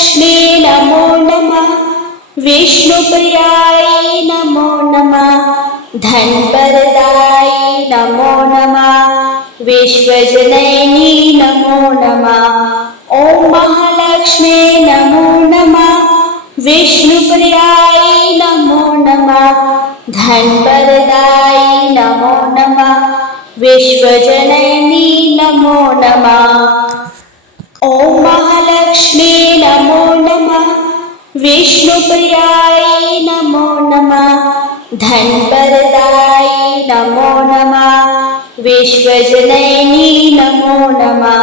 महालक्ष्मी नमो नमः। विष्णुप्रियायै नमो नमः। धनप्रदायै नमो नमः। विश्वजननी नमो नमः। ॐ महालक्ष्मी नमो नमः। विष्णुप्रियायै नमो नमः। धनप्रदायै नमो नमः। विश्वजननी नमो नमः। ॐ महालक्ष्मी नमो नमः। विष्णुप्रियायै नमो नमः। धनप्रदायै नमो नमः। विश्वजननी नमो नमः।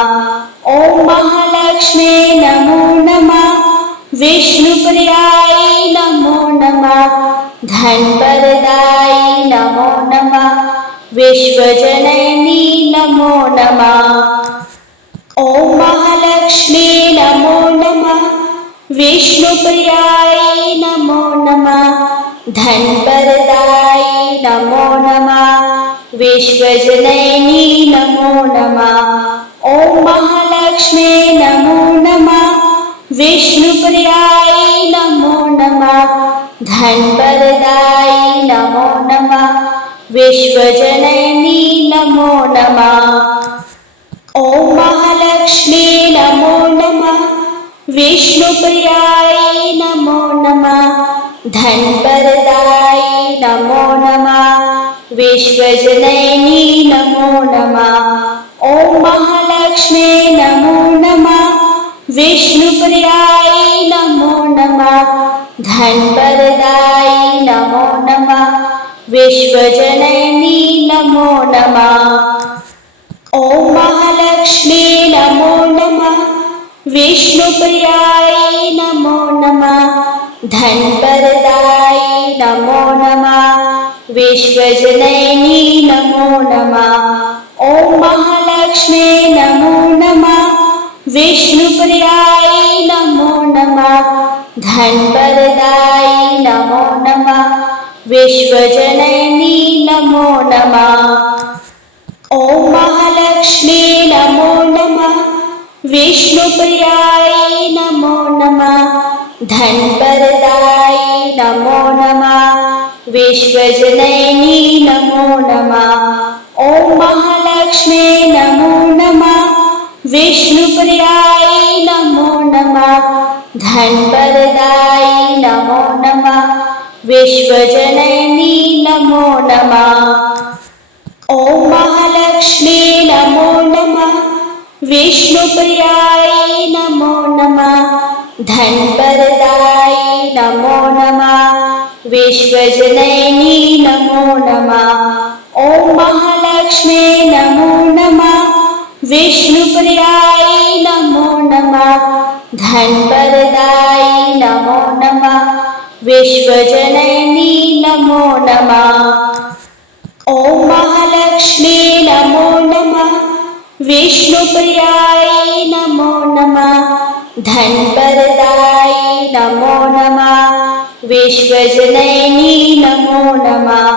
ॐ महालक्ष्मी नमो नमः। विष्णुप्रियायै नमो नमः। धनप्रदायै नमो नमः। विश्वजननी नमो नमः। ॐ महालक्ष्मी नमो नमः। विष्णुप्रियायै नमो नमः। धनप्रदायै नमो नमः। विश्वजननी नमो नमः। ॐ महालक्ष्मी नमो नमः। विष्णुप्रियायै नमो नमः। धनप्रदायै नमो नमः। विश्वजननी नमो नमः। ॐ महालक्ष्मी नमो नमः। विष्णुप्रियायै नमो नमः। धनप्रदायै नमो नमः। विश्वजननी नमो नमः। ॐ महालक्ष्मी नमो नमः। विष्णुप्रियायै नमो नमः। धनप्रदायै नमो नमः। विश्वजननी नमो नमः। ॐ महालक्ष्मी नमो नमः। विष्णुप्रियायै नमो नमः। धनप्रदायै नमो नमः। विश्वजननी नमो नमः। ॐ महालक्ष्मी नमो नमः। विष्णुप्रियायै नमो नमः। धनप्रदायै नमो नमः। विश्वजननी नमो नमः। ॐ महालक्ष्मी नमो नमः। विष्णुप्रियायै नमो नमः। धनप्रदायै नमो नमः। विश्वजननी नमो नमः। ॐ महालक्ष्मी नमो नमः। विष्णुप्रियायै नमो नमः। धनप्रदायै नमो नमः। विश्वजननी नमो नमः। ॐ महालक्ष्मी नमो नमः। विष्णुप्रियायै नमो नमः। धनप्रदायै नमो नमः। विश्वजननी नमो नमः। ॐ महालक्ष्मी नमो नमः। विष्णुप्रियायै नमो नमः। धनप्रदायै नमो नमः। विश्वजननी नमो नमः। ॐ महालक्ष्मी नमो नमः। विष्णुप्रियायै नमो नमः। धनप्रदायै नमो नमः। विश्वजननी नमो नमः।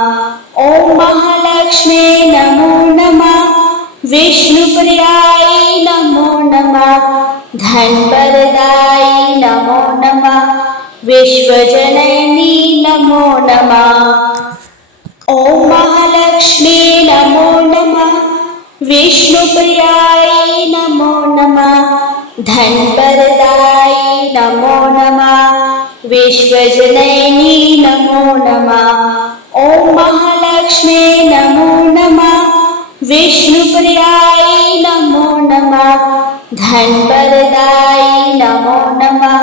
ॐ महालक्ष्मी नमो नमः। विष्णुप्रियायै नमो नमः। धनप्रदायै नमो नमः। विश्वजननी नमो नमः। ॐ महालक्ष्मी नमो नमः। विष्णुप्रियायै नमो नमः। धनप्रदायै नमो नमः। विश्वजननी नमो नमः। ॐ महालक्ष्मी नमो नमः। विष्णुप्रियायै नमो नमः। धनप्रदायै नमो नमः।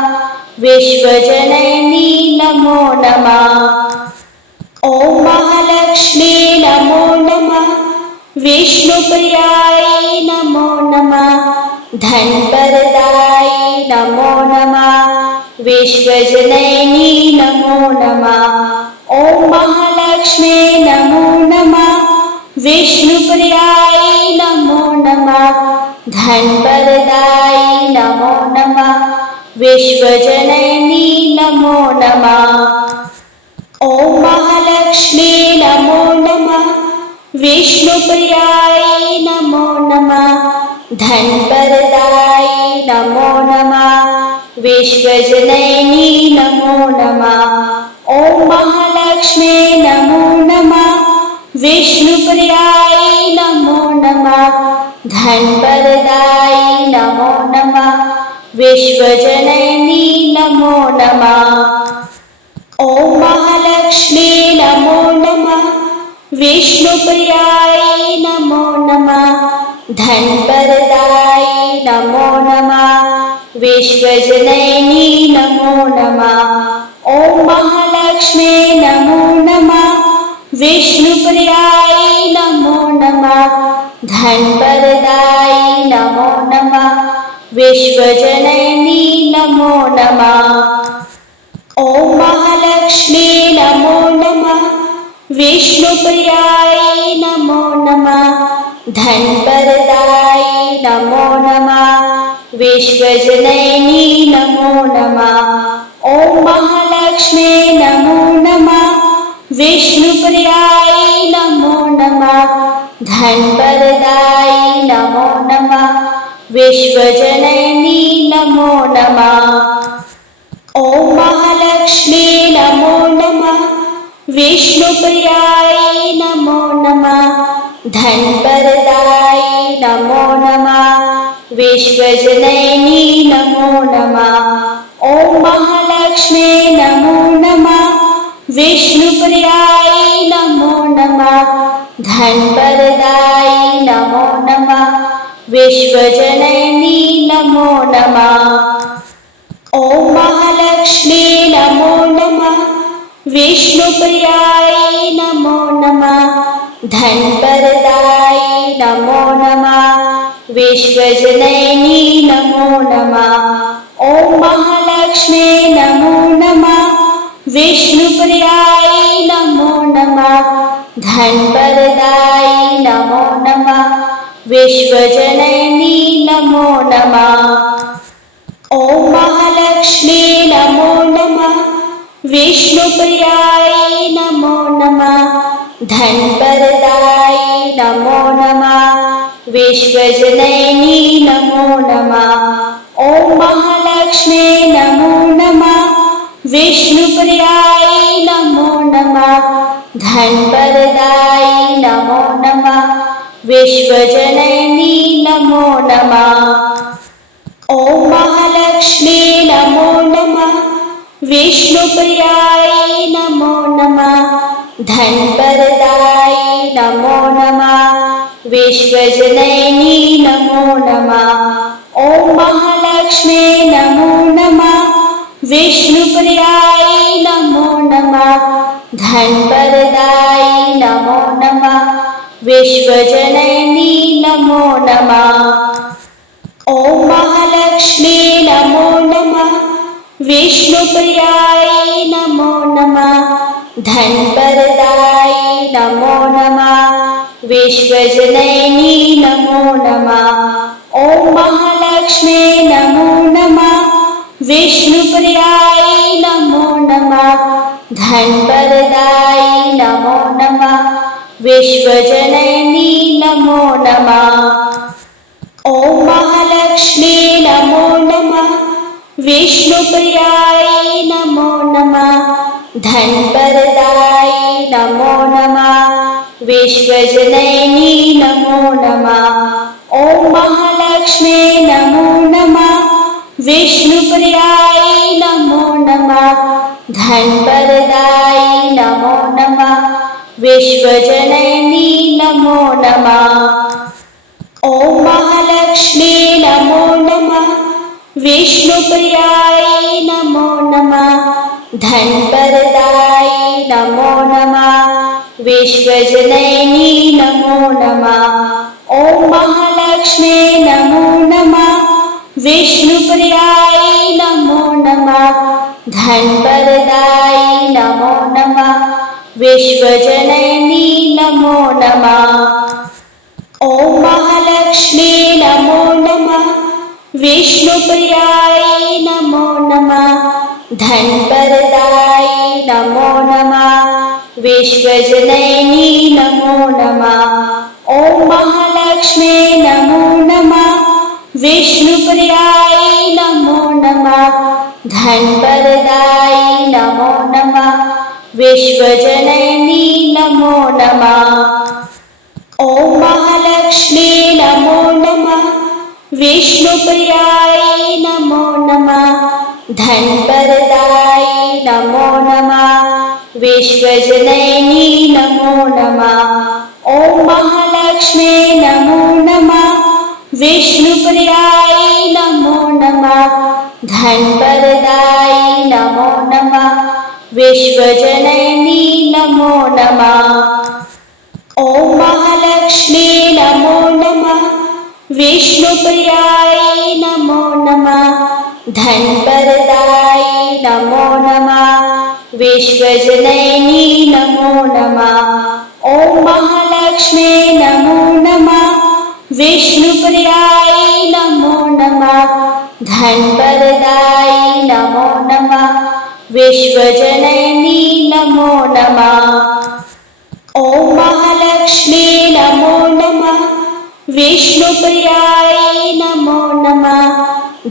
विश्वजननी नमो नमः। ॐ महालक्ष्मी नमो नमः। विष्णुप्रियायै नमो नमः। धनप्रदायै नमो नमः। विश्वजननी नमो नमः। ॐ महालक्ष्मी नमो नमः। विष्णुप्रियायै नमो नमः। धनप्रदायै नमो नमः। विश्वजननी नमो नमः। ॐ महालक्ष्मी नमो नमः। विष्णुप्रियायै नमो नमः। धनप्रदायै नमो नमः। विश्वजननी नमो नमः। ॐ महालक्ष्मी नमो नमः। विष्णुप्रियाय नमो नमः। धनवरदाय नमो नमः। विश्वजननी नमो नमः। ॐ महालक्ष्मी नमो नमः। विष्णुप्रियाय नमो नमः। धनवरदाय नमो नमः। विश्वजननी नमो नमः। ॐ महालक्ष्मी नमो नमः। विष्णुप्रियाय नमो नमः। धनवरदाय नमो नमः। विश्वजननी नमो नमः। ॐ महालक्ष्मी नमो नमः। विष्णुप्रियाय नमो नमः। धनवरदाय नमो नमः। विश्वजननी नमो नमः। ॐ महालक्ष्मी नमो नमः। विष्णुप्रियाय नमो नमः। धनवरदाय नमो नमः। विश्वजननी नमो नमः। ॐ महालक्ष्मी नमो नमः। विष्णुप्रियाय नमो नमः। धनवरदाय नमो नमः। विश्वजननी नमो नमः। ॐ महालक्ष्मी नमो नमः। विष्णुप्रियाय नमो नमः। धनवरदाय नमो नमः। विश्वजननी नमो नमः। ॐ महालक्ष्मी नमो नमः। विष्णुप्रियाय नमो नमः। धनवरदाय नमो नमः। विश्वजननी नमो नमः। ॐ महालक्ष्मी नमो नमः। विष्णुप्रियाय नमो नमः। धनवरदाय नमो नमः। विश्वजननी नमो नमः। ॐ महालक्ष्मी नमो नमः। विष्णुप्रियाय नमो नमः। धनवरदाय नमो नमः। विश्वजननी नमो नमः। ॐ महालक्ष्मी नमो नमः। विष्णुप्रियाय नमो नमः। धनवरदाय नमो नमः। विश्वजननी नमो नमः। ॐ महालक्ष्मी नमो नमः। विष्णुप्रियाय नमो नमः। धनवरदाय नमो नमः। विश्वजननी नमो नमः। ॐ महालक्ष्मी नमो नमः। विष्णुप्रियाय नमो नमः। धनवरदाय नमो नमः। विश्वजननी नमो नमः। ॐ महालक्ष्मी नमो नमः। विष्णुप्रियाय नमो नमः। धनवरदाय नमो नमः। विश्वजननी नमो नमः। ॐ महालक्ष्मी नमो नमः। विष्णुप्रियाय नमो नमः। धनवरदाय नमो नमः। विश्वजननी नमो नमः। ॐ महालक्ष्मी नमो नमः। विष्णुप्रियाय नमो नमः। धनवरदाय नमो नमः। विश्वजननी नमो नमः। ॐ महालक्ष्मी नमो नमः। विष्णुप्रियाय नमो नमः। धनवरदाय नमो नमः। विश्वजननी नमो नमः। ॐ महालक्ष्मी नमो नमः। विष्णुप्रियाय नमो नमः। धनवरदाय नमो नमः। विश्वजननी नमो नमः। ॐ महालक्ष्मी नमो नमः। विष्णुप्रियाय नमो नमः। धनवरदाय नमो नमः। विश्वजननी नमो नमः। ॐ महालक्ष्मी नमो नमः। विष्णुप्रियाय नमो नमः। धनवरदाय नमो नमः। विश्वजननी नमो नमः। ॐ महालक्ष्मी नमो नमः। विष्णुप्रियायै नमो नमः धनवरदायै नमो नमः विश्वजननी नमो नमः ॐ महालक्ष्मी नमो नमः विष्णुप्रियायै नमो नमः धनवरदायै नमो नमः विश्वजननी नमो नमः ॐ महालक्ष्मी नमो नमः विष्णुप्रियायै नमो नमः धनवरदायै नमो नमः विश्वजननी नमो नमः ॐ महालक्ष्मी नमो नमः विष्णुप्रियायै नमो नमः धनवरदायै नमो नमः विश्वजननी नमो नमः ॐ महालक्ष्मी नमो नमः विष्णुप्रियायै नमो नमः धनवरदायै नमो नमः विश्वजननी नमो नमः ॐ महालक्ष्मी नमो नमः विष्णुप्रियायै नमो नमः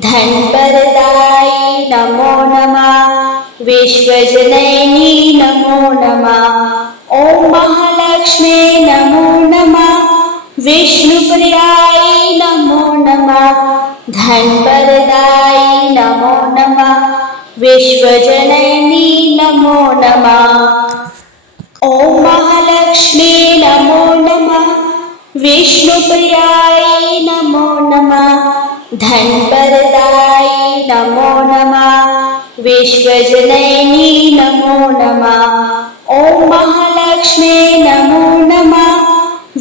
धनवरदायै नमो नमः विश्वजननी नमो नमः ॐ महालक्ष्मी नमो नमः विष्णुप्रियायै नमो नमः धनवरदायै नमो नमः विश्वजननी नमो नमः ॐ महालक्ष्मी नमो नमः विष्णुप्रियायै नमो नमः धनवरदायै नमो नमः विश्वजननी नमो नमः ॐ महालक्ष्मी नमो नमः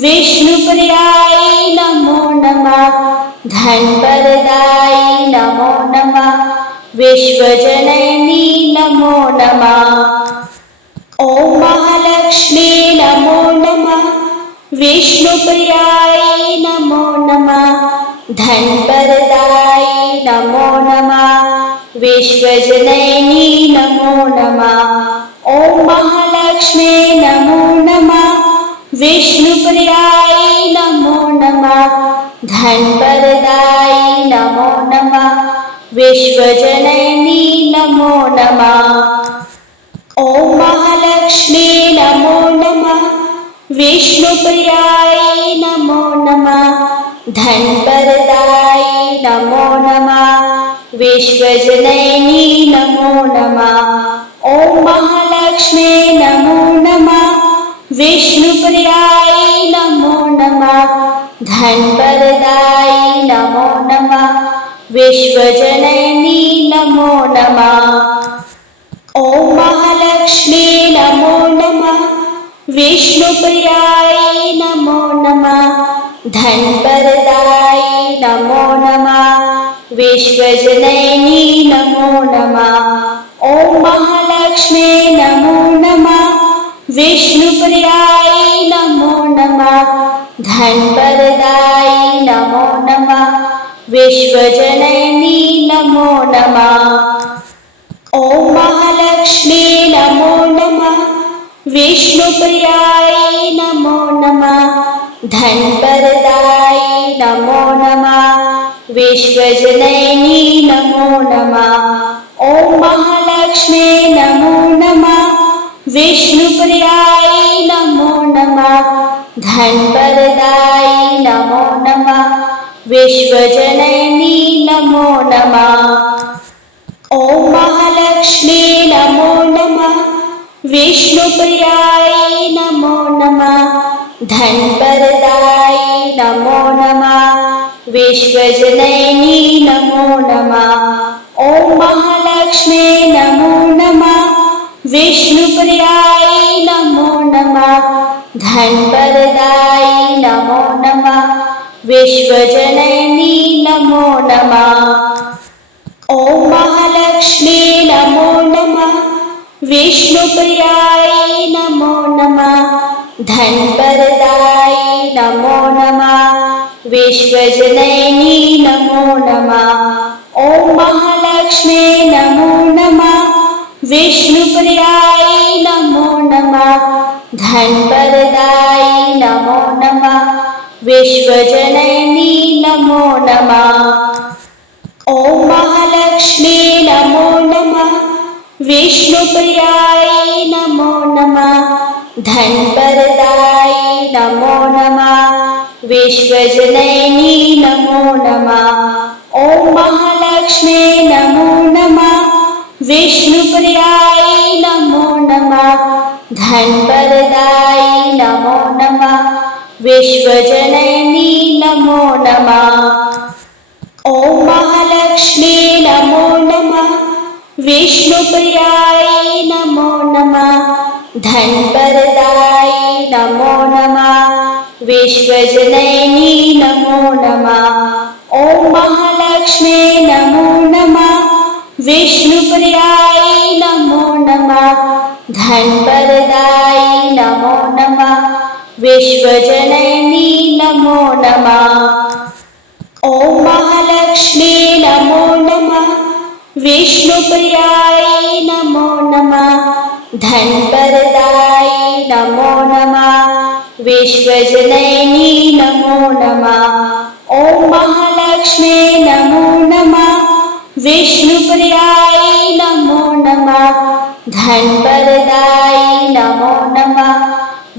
विष्णुप्रियायै नमो नमः धनवरदायै नमो नमः विश्वजननी नमो नमः ॐ महालक्ष्मी नमो नमः विष्णुप्रियायै नमो नमः धनवरदायै नमो नमः विश्वजननी नमो नमः ॐ महालक्ष्मी नमो नमः विष्णुप्रियायै नमो नमः धनवरदायै नमो नमः विश्वजननी नमो नमः ॐ महालक्ष्मी नमो नमः विष्णुप्रियायै नमो नमः धनवरदायै नमो नमः विश्वजननी नमो नमः ॐ महालक्ष्मी नमो नमः विष्णुप्रियायै नमो नमः धनवरदायै नमो नमः विश्वजननी नमो नमः ॐ महालक्ष्मी नमो नमः विष्णुप्रियायै नमो नमः धनवरदायै नमो नमः विश्वजननी नमो नमः ॐ महालक्ष्मी नमो नमः विष्णुप्रियायै नमो नमः धनवरदायै नमो नमः विश्वजननी नमो नमः ॐ महालक्ष्मी नमो नमः विष्णुप्रियायै नमो नमः धनवरदायै नमो नमः विश्वजननी नमो नमः ॐ महालक्ष्मी नमो नमः विष्णुप्रियायै नमो नमः धनवरदायै नमो नमः विश्वजननी नमो नमः ॐ महालक्ष्मी नमो नमः विष्णुप्रियायै नमो नमः धनवरदायै नमो नमः विश्वजननी नमो नमः ॐ महालक्ष्मी नमो नमः विष्णुप्रियायै नमो नमः धनवरदायै नमो नमः विश्वजननी नमो नमः ॐ महालक्ष्मी नमो नमः विष्णुप्रियायै नमो नमः धनवरदायै नमो नमः विश्वजननी नमो नमः ॐ महालक्ष्मी नमो नमः विष्णुप्रियायै नमो नमः धनवरदायै नमो नमः विश्वजननी नमो नमः। विष्णुप्रियाय नमो नमः। धनप्रदाय नमो नमः। विश्वजननी नमो नमः। ॐ महालक्ष्मी नमो नमः। विष्णुप्रियाय नमो नमः। धनप्रदाय नमो नमः। विश्वजननी नमो नमः। ॐ महालक्ष्मी नमो नमः। विष्णुप्रियाय नमो नमः। धनप्रदाय नमो नमः। विश्वजननी नमो नमः। ॐ महालक्ष्मी नमो नमः। विष्णुप्रियाय नमो नमः। धनप्रदाय नमो नमः। विश्वजननी नमो नमः। ॐ महालक्ष्मी नमो नमः। विष्णुप्रियाय नमो नमः। धनप्रदाय नमो नमः। विश्वजननी नमो नमः। ॐ महालक्ष्मी नमो नमः। विष्णुप्रियाय नमो नमः। धनप्रदाय नमो नमः।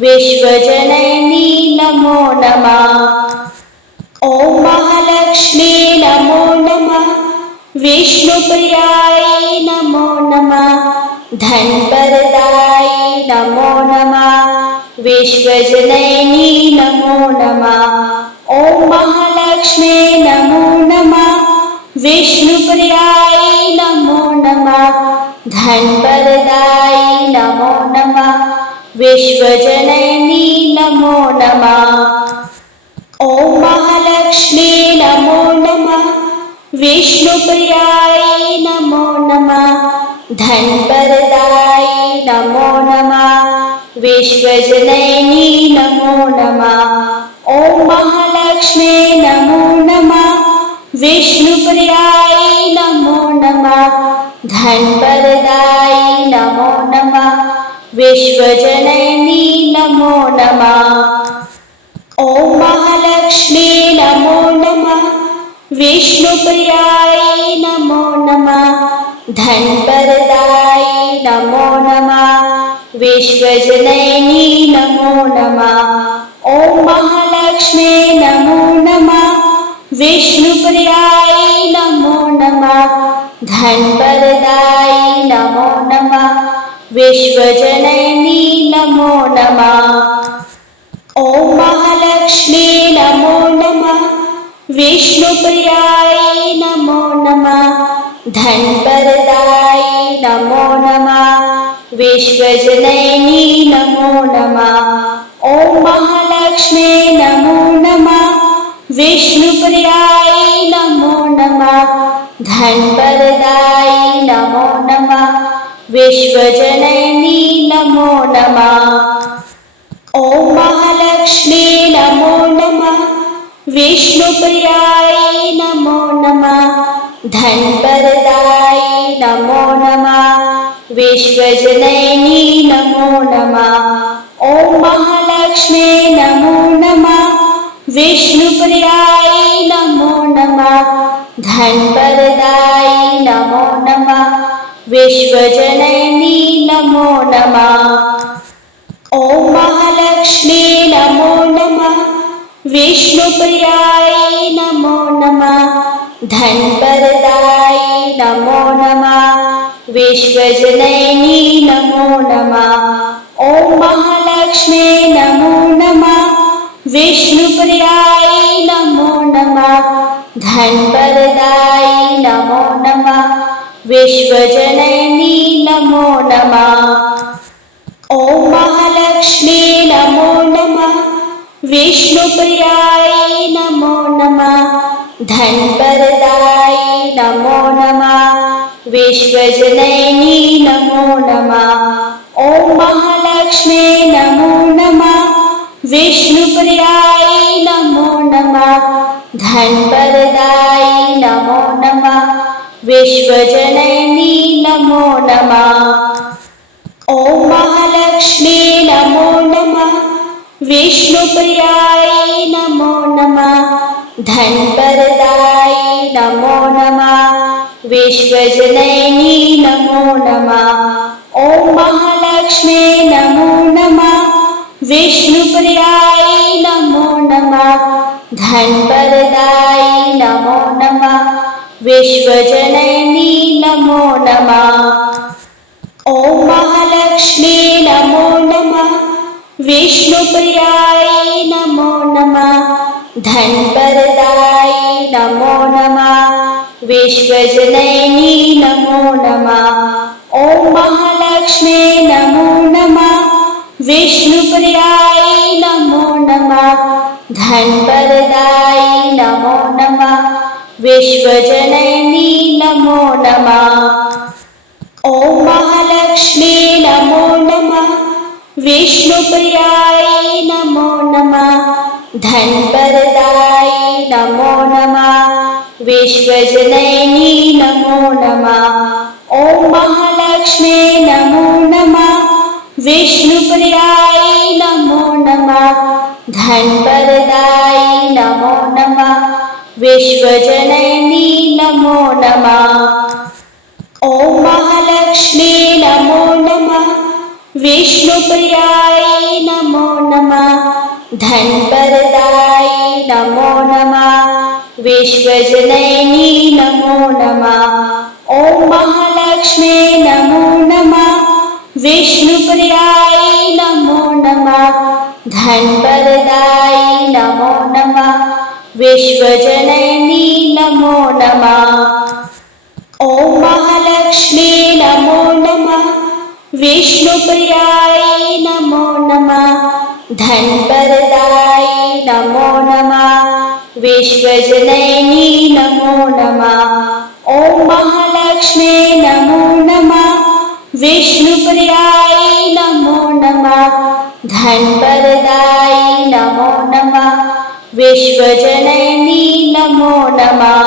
विश्वजननी नमो नमः। ॐ महालक्ष्मी नमो नमः। विष्णुप्रियाय नमो नमः। धनप्रदाय नमो नमः। विश्वजननी नमो नमः। ॐ महालक्ष्मी नमो नमः। विष्णुप्रियाय नमो नमः। धनप्रदाय नमो नमः। विश्वजननी नमो नमः। ॐ महालक्ष्मी नमो नमः। विष्णुप्रियाय नमो नमः। धनप्रदाय नमो नमः। विश्वजननी नमो नमः। ॐ महालक्ष्मी नमो नमः। विष्णुप्रियाय नमो नमः। धनप्रदाय नमो नमः। विश्वजननी नमो नमः। ॐ महालक्ष्मी नमो नमः। विष्णुप्रियाय नमो नमः। धनप्रदाय नमो नमः। विश्वजननी नमो नमः। ॐ महालक्ष्मी नमो नमः। विष्णुप्रियाय नमो नमः। धनप्रदाय नमो नमः। विश्वजननी नमो नमः। ॐ महालक्ष्मी नमो नमः। विष्णुप्रियाय नमो नमः। धनप्रदाय नमो नमः। विश्वजननी नमो नमः। ॐ महालक्ष्मी नमो नमः। विष्णुप्रियाय नमो नमः। धनप्रदाय नमो नमः। विश्वजननी नमो नमः। ॐ महालक्ष्मी नमो नमः। विष्णुप्रियाय नमो नमः। धनप्रदाय नमो नमः। विश्वजननी नमो नमः। ॐ महालक्ष्मी नमो नमः। विष्णुप्रियाय नमो नमः। धनप्रदाय नमो नमः। विश्वजननी नमो नमः। ॐ महालक्ष्मी नमो नमः। विष्णुप्रियाय नमो नमः। धनप्रदाय नमो नमः। विश्वजननी नमो नमः। ॐ महालक्ष्मी नमो नमः। विष्णुप्रियाय नमो नमः। धनप्रदाय नमो नमः। विश्वजननी नमो नमः। ॐ महालक्ष्मी नमो नमः। विष्णुप्रियाय नमो नमः। धनप्रदाय नमो नमः। विश्वजननी नमो नमः। ॐ महालक्ष्मी नमो नमः। विष्णुप्रियाय नमो नमः। धनप्रदाय नमो नमः। विश्वजननी नमो नमः। ॐ महालक्ष्मी नमो नमः। विष्णुप्रियाय नमो नमः। धनप्रदाय नमो नमः। विश्वजननी नमो नमः। ॐ महालक्ष्मी नमो नमः। विष्णुप्रियायै नमो नमः। धनप्रदायै नमो नमः। विश्वजननी नमो नमः। ॐ महालक्ष्मी नमो नमः। विष्णुप्रियायै नमो नमः। धनप्रदायै नमो नमः। विश्वजननी नमो नमः। ॐ महालक्ष्मी नमो नमः। विष्णुप्रियायै नमो नमः। धनप्रदायै नमो नमः। विश्वजननी नमो नमः। ॐ महालक्ष्मी नमो नमः। विष्णुप्रियायै नमो नमः। धनप्रदायै नमो नमः। विश्वजननी नमो नमः। ॐ महालक्ष्मी नमो नमः। विष्णुप्रियायै नमो नमः। धनप्रदायै नमो नमः। विश्वजननी नमो नमः। ॐ महालक्ष्मी नमो नमः। विष्णुप्रियायै नमो नमः। धनप्रदायै नमो नमः। विश्वजननी नमो नमः। ॐ महालक्ष्मी नमो नमः। विष्णुप्रियायै नमो नमः। धनप्रदायै नमो नमः। विश्वजननी नमो नमः। ॐ महालक्ष्मी नमो नमः। विष्णुप्रियायै नमो नमः। धनप्रदायै नमो नमः। विश्वजननी नमो नमः। ॐ महालक्ष्मी नमो नमः। विष्णुप्रियायै नमो नमः। धनप्रदायै नमो नमः। विश्वजननी नमो नमः।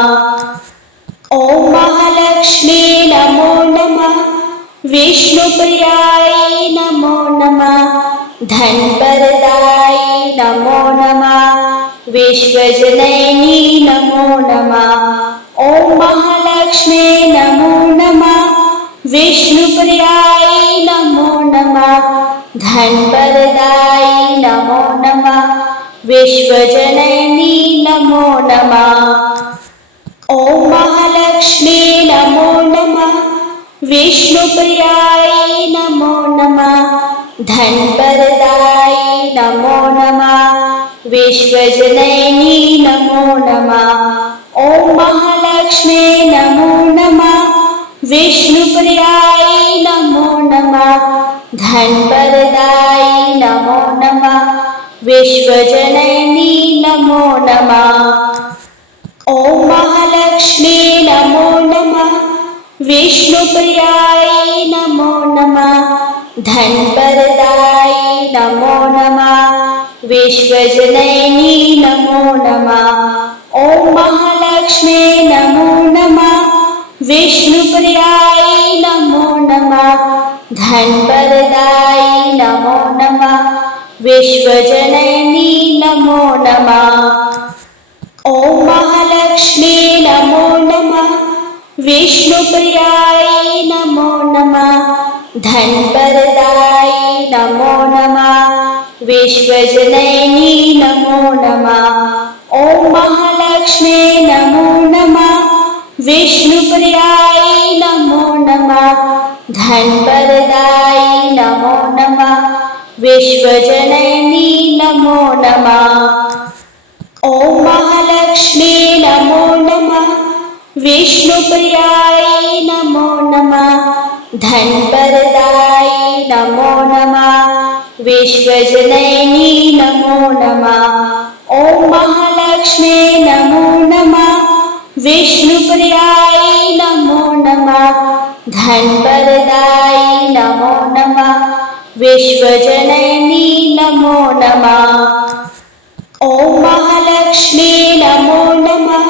ॐ महालक्ष्मी नमो नमः। विष्णुप्रियायै नमो नमः। धनप्रदायै नमो नमः। विश्वजननी नमो नमः। ॐ महालक्ष्मी नमो नमः। विष्णुप्रियायै नमो नमः। धनप्रदायै नमो नमः। विश्वजननी नमो नमः। ॐ महालक्ष्मी नमो नमः। विष्णुप्रियायै नमो नमः। धनप्रदायै नमो नमः। विश्वजननी नमो नमः। ॐ महालक्ष्मी नमो नमः। विष्णुप्रियायै नमो नमः। धनप्रदायै नमो नमः। विश्वजननी नमो नमः। ॐ महालक्ष्मी नमो नमः। विष्णुप्रियायै नमो नमः। धनप्रदायै नमो नमः। विश्वजननी नमो नमः। ॐ महालक्ष्मी नमो नमः। विष्णुप्रियायै नमो नमः। धनप्रदायै नमो नमः। विश्वजननी नमो नमः। ॐ महालक्ष्मी नमो नमः। विष्णुप्रियायै नमो नमः। धनप्रदायै नमो नमः। विश्वजननी नमो नमः। ॐ महालक्ष्मी नमो नमः। विष्णुप्रियायै नमो नमः। धनप्रदायै नमो नमः। विश्वजननी नमो नमः। ॐ महालक्ष्मी नमो नमः। विष्णुप्रियायै नमो नमः। धनप्रदायै नमो नमः। विश्वजननी नमो नमः। ॐ महालक्ष्मी नमो नमः। विष्णुप्रियायै नमो नमः। धनप्रदायै नमो नमः। विश्वजननी नमो नमः। ॐ महालक्ष्मी नमो नमः।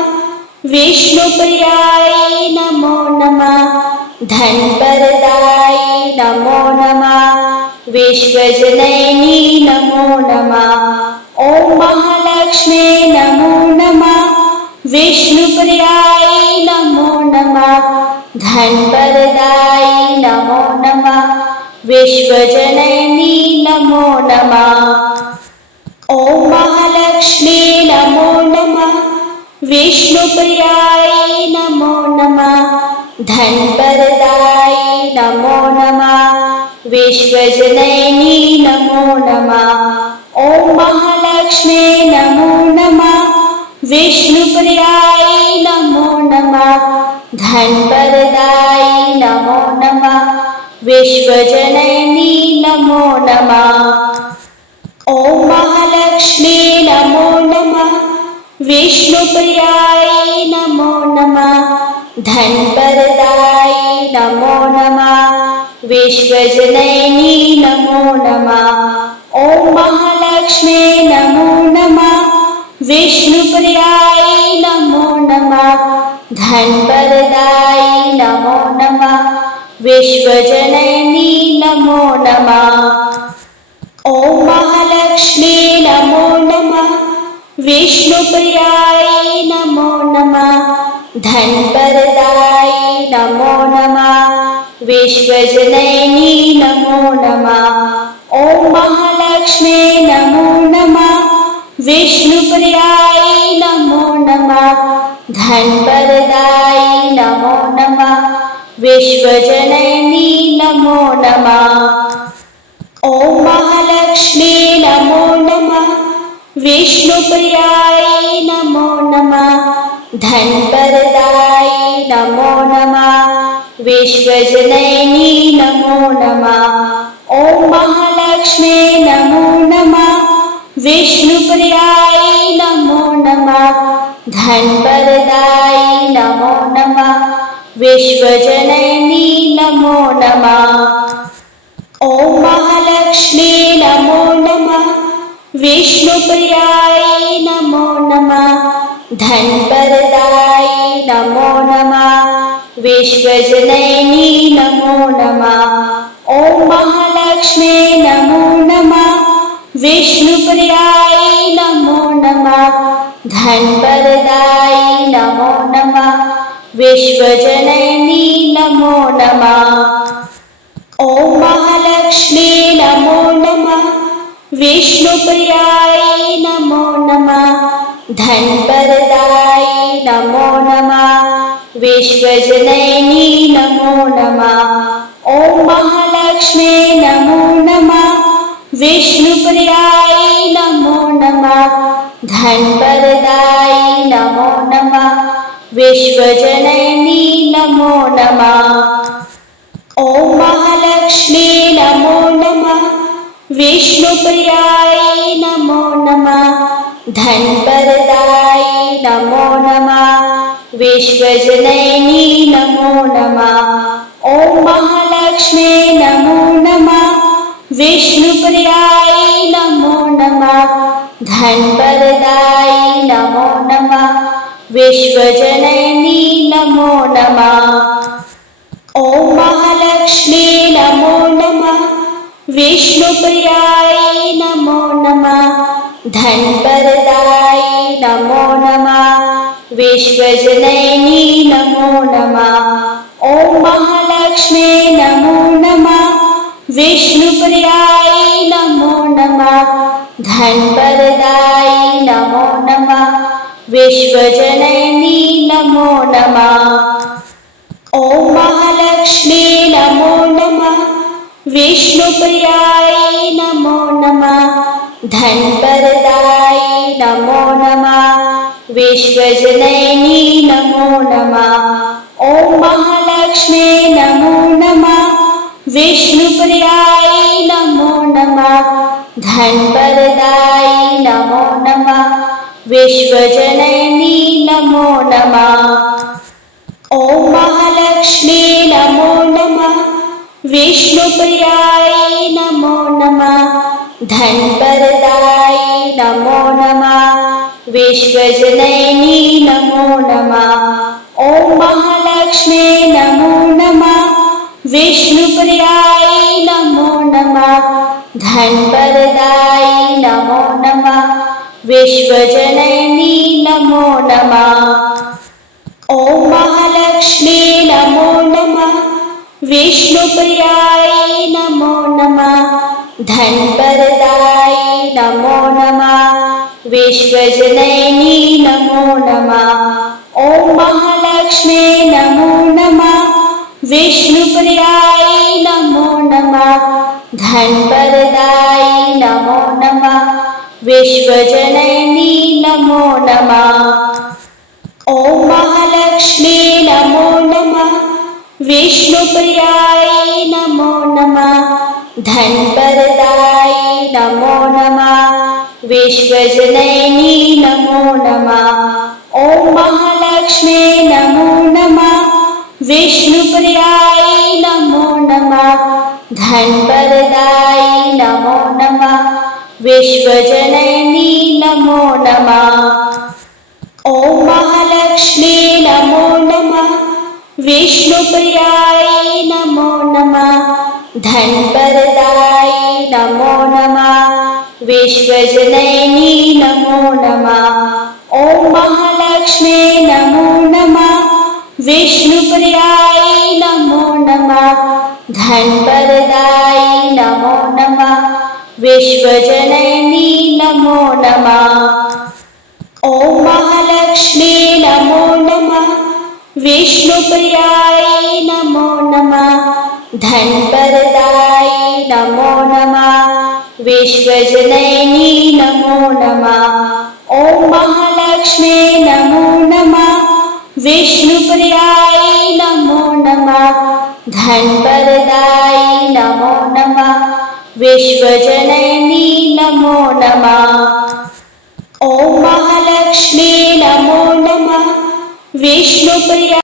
विष्णुप्रियायै नमो नमः। धनप्रदायै नमो नमः। विश्वजननी नमो नमः। ॐ महालक्ष्मी नमो नमः। विष्णुप्रियायै नमो नमः। नमः धनवरदायि नमो नमः विश्वजननी नमो नमः ॐ महालक्ष्मी नमो नमः विष्णुप्रियायै नमो नमः धनवरदायि नमो नमः विश्वजननी नमो नमः ॐ महालक्ष्मी नमो नमः विष्णुप्रियायै नमो नमः धनवरदायि नमो नमः विश्वजननी नमो नमः ॐ महालक्ष्मी नमो नमः विष्णुप्रियायै नमो नमः धनवरदायि नमो नमः विश्वजननी नमो नमः ॐ महालक्ष्मी नमो नमः विष्णुप्रियायै नमो नमः धनवरदायि नमो नमः विश्वजननी नमो नमः ॐ महालक्ष्मी नमो नमः विष्णुप्रियायै नमो नमः धनवरदायि नमो नमः विश्वजननी नमो नमः ॐ महालक्ष्मी नमो नमः विष्णुप्रियायै नमो नमः धनवरदायि नमो नमः विश्वजननी नमो नमः ॐ महालक्ष्मी नमो नमः विष्णुप्रियायै नमो नमः धनवरदायि नमो नमः विश्वजननी नमो नमः ॐ महालक्ष्मी नमो नमः विष्णुप्रियायै नमो नमः धनवरदायि नमो नमः विश्वजननी नमो नमः ॐ महालक्ष्मी नमो नमः विष्णुप्रियायै नमो नमः धनवरदायि नमो नमः विश्वजननी नमो नमः ॐ महालक्ष्मी नमो नमः विष्णुप्रियायै नमो नमः धनवरदायि नमो नमः विश्वजननी नमो नमः ॐ महालक्ष्मी नमो नमः विष्णुप्रियायै नमो नमः धनवरदायि नमो नमः विश्वजननी नमो नमः ॐ महालक्ष्मी नमो नमः विष्णुप्रियायै नमो नमः धनवरदायि नमो नमः विश्वजननी नमो नमः ॐ महालक्ष्मी नमो नमः विष्णुप्रियायै नमो नमः धनवरदायि नमो नमः विश्वजननी नमो नमः ॐ महालक्ष्मी नमो नमः विष्णुप्रियायै नमो नमः धनवरदायि नमो नमः विश्वजननी नमो नमः ॐ महालक्ष्मी नमो नमः विष्णुप्रियायै नमो नमः धनवरदायि नमो नमः विश्वजननी नमो नमः ॐ महालक्ष्मी नमो नमः विष्णुप्रियायै नमो नमः धनवरदायि नमो नमः विश्वजननी नमो नमः ॐ महालक्ष्मी नमो नमः विष्णुप्रियायै नमो नमः धनवरदायि नमो नमः विश्वजननी नमो नमः ॐ महालक्ष्मी नमो नमः विष्णुप्रियायै नमो नमः धनवरदायि नमो नमः विश्वजननी नमो नमः ॐ महालक्ष्मी नमो नमः विष्णुप्रियायै नमो नमः धनवरदायि नमो नमः विश्वजननी नमो नमः ॐ महालक्ष्मी नमो नमः विष्णुप्रियायै नमो नमः धनवरदायि नमो नमः विश्वजननी नमो नमः ॐ महालक्ष्मी महालक्ष्मी नमो नमः। विष्णुप्रियायै नमो नमः। धनवरदायै नमो नमः। विश्वजननी नमो नमः। ओम महालक्ष्मी नमो नमः। विष्णुप्रियायै नमो नमः। धनवरदायै नमो नमः। विश्वजननी नमो नमः। ओम महालक्ष्मी नमो नमः। विष्णुप्रियायै नमो नमः। धनवरदायै नमो नमः। विश्वजननी नमो नमः। ओम महालक्ष्मी नमो नमः। विष्णुप्रियायै नमो नमः। धनवरदायै नमो नमः। विश्वजननी नमो नमः। ओम महालक्ष्मी नमो नमः। विष्णुप्रियायै नमो नमः। धनवरदायै नमो नमः। विश्वजननी नमो नमः। ओम महालक्ष्मी नमो नमः। विष्णुप्रियायै नमो नमः। धनवरदायै नमो नमः। विश्वजननी नमो नमः। ओम महालक्ष्मी नमो नमः। विष्णुप्रियायै नमो नमः। धनवरदायै नमो नमः। विश्वजननी नमो नमः। ओम महालक्ष्मी नमो नमः। विष्णुप्रियायै नमो नमः। धनवरदायै नमो नमः। विश्वजननी नमो नमः। ओम महालक्ष्मी नमो नमः। विष्णुप्रिया